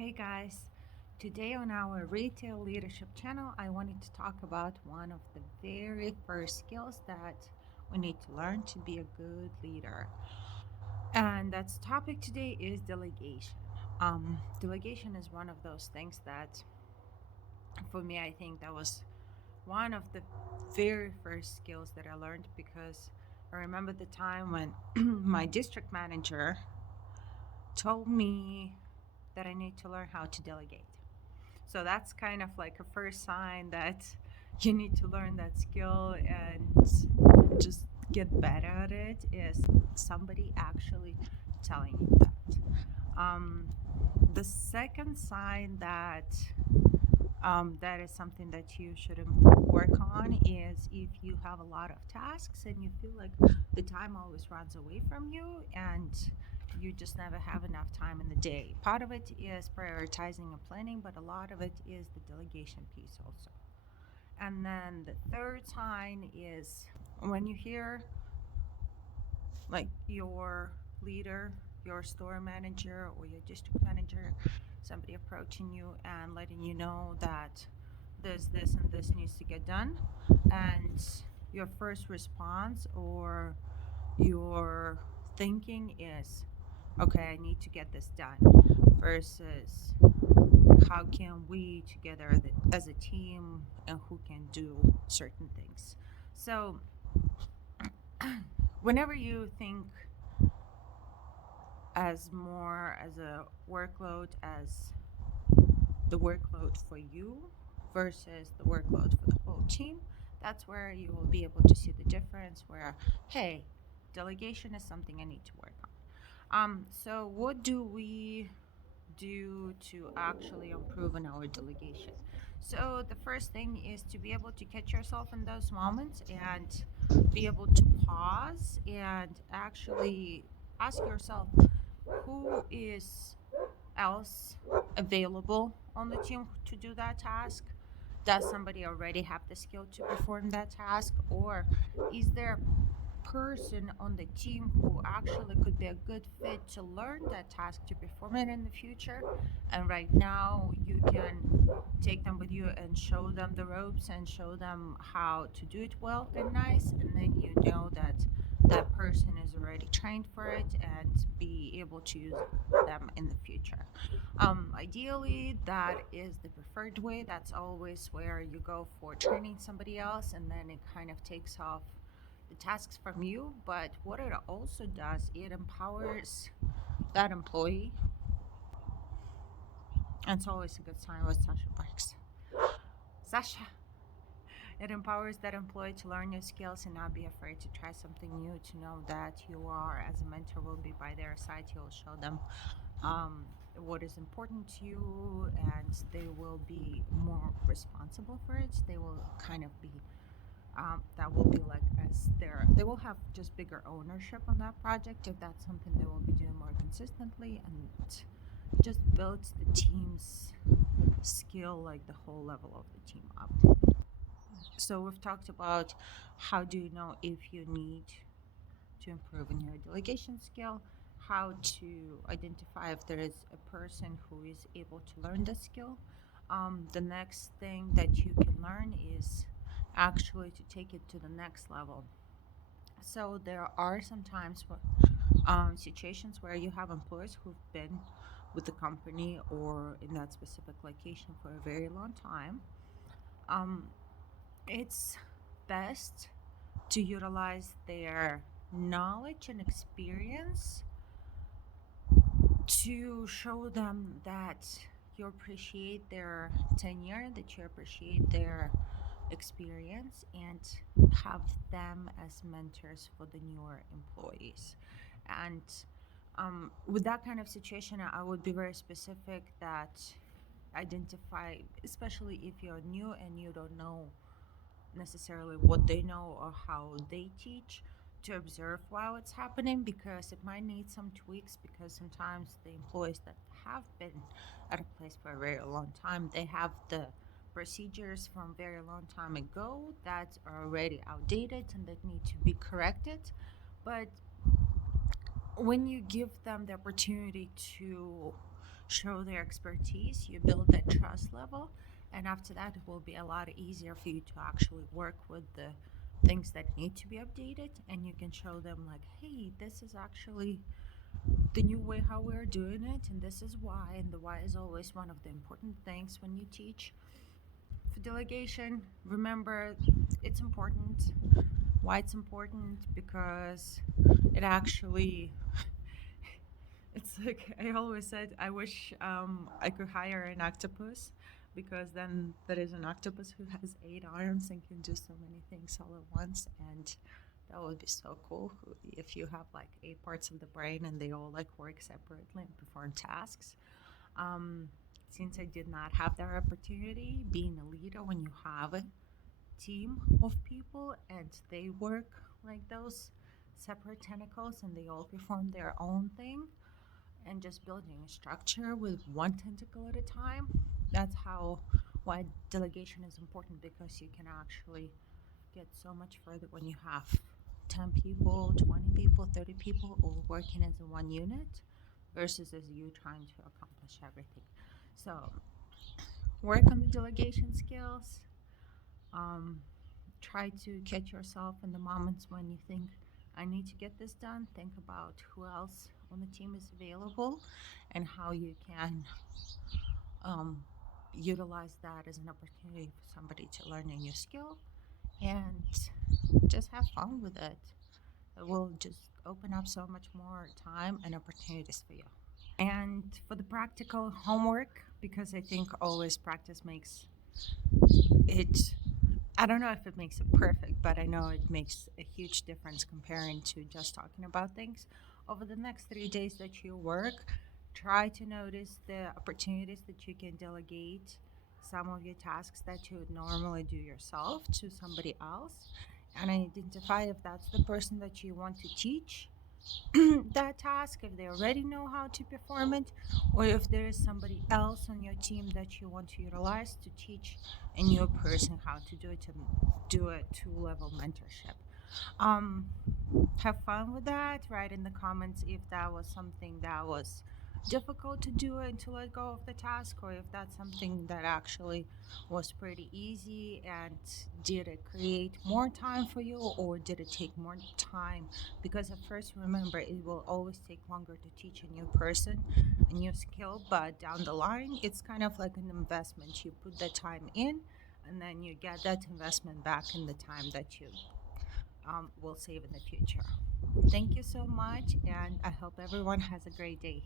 Hey guys, today on our retail leadership channel, I wanted to talk about one of the very first skills that we need to learn to be a good leader. And that topic today is delegation. Delegation is one of those things that, for me, I think that was one of the very first skills that I learned because I remember the time when my district manager told me that I need to learn how to delegate. So that's kind of like a first sign that you need to learn that skill and just get better at it is somebody actually telling you that. The second sign that that is something that you should work on is if you have a lot of tasks and you feel like the time always runs away from you and you just never have enough time in the day. Part of it is prioritizing and planning, but a lot of it is the delegation piece also. And then the third sign is when you hear like your leader, your store manager, or your district manager, somebody approaching you and letting you know that this and this needs to get done, and your first response or your thinking is, okay, I need to get this done, versus how can we together as a team and who can do certain things. So whenever you think as more as a workload as the workload for you versus the workload for the whole team, that's where you will be able to see the difference where, hey, delegation is something I need to work on. So what do we do to actually improve on our delegation? So the first thing is to be able to catch yourself in those moments and be able to pause and actually ask yourself who is else available on the team to do that task. Does somebody already have the skill to perform that task, or is there person on the team who actually could be a good fit to learn that task to perform it in the future, and right now you can take them with you and show them the ropes and show them how to do it well and nice, and then you know that that person is already trained for it and be able to use them in the future. Ideally, that is the preferred way. That's always where you go for training somebody else, and then it kind of takes off the tasks from you. But what it also does, it empowers that employee. And it's always a good sign when Sasha barks. Sasha. It empowers that employee to learn new skills and not be afraid to try something new, to know that you are, as a mentor, will be by their side. You'll show them what is important to you, and they will be more responsible for it. They will kind of be that will be like as they will have just bigger ownership on that project if that's something they will be doing more consistently, and just builds the team's skill, like the whole level of the team up. So we've talked about how do you know if you need to improve in your delegation skill, how to identify if there is a person who is able to learn the skill. The next thing that you can learn is actually to take it to the next level. So there are sometimes situations where you have employees who've been with the company or in that specific location for a very long time. Um, it's best to utilize their knowledge and experience to show them that you appreciate their tenure, that you appreciate their experience, and have them as mentors for the newer employees. And with that kind of situation, I would be very specific that identify, especially if you're new and you don't know necessarily what they know or how they teach, to observe while it's happening, because it might need some tweaks, because sometimes the employees that have been at a place for a very long time, they have the procedures from a very long time ago that are already outdated and that need to be corrected. But when you give them the opportunity to show their expertise, you build that trust level, and after that, it will be a lot easier for you to actually work with the things that need to be updated, and you can show them, like, hey, this is actually the new way how we're doing it, and this is why. And the why is always one of the important things when you teach. For delegation, remember, it's important. Why it's important? Because it actually, it's like I always said, I wish I could hire an octopus, because then there is an octopus who has 8 arms and can do so many things all at once. And that would be so cool if you have like 8 parts of the brain and they all like work separately and perform tasks. Um, since I did not have that opportunity, being a leader when you have a team of people and they work like those separate tentacles and they all perform their own thing, and just building a structure with one tentacle at a time, that's how why delegation is important, because you can actually get so much further when you have 10 people, 20 people, 30 people all working as a one unit versus as you trying to accomplish everything. So work on the delegation skills. Um, Try to catch yourself in the moments when you think, I need to get this done. Think about who else on the team is available and how you can um, utilize that as an opportunity for somebody to learn a new skill, and just have fun with it. It will just open up so much more time and opportunities for you. And for the practical homework, because I think always practice makes it, I don't know if it makes it perfect, but I know it makes a huge difference comparing to just talking about things. Over the next 3 days that you work, try to notice the opportunities that you can delegate some of your tasks that you would normally do yourself to somebody else, and identify if that's the person that you want to teach that task, if they already know how to perform it, or if there is somebody else on your team that you want to utilize to teach a new person how to do it, and do a 2 level mentorship. Um, have fun with that. Write in the comments if that was something that was difficult to do and to let go of the task, or if that's something that actually was pretty easy, and did it create more time for you or did it take more time? Because at first, remember, it will always take longer to teach a new person a new skill, but down the line it's kind of like an investment. You put the time in and then you get that investment back in the time that you will save in the future. Thank you so much, and I hope everyone has a great day.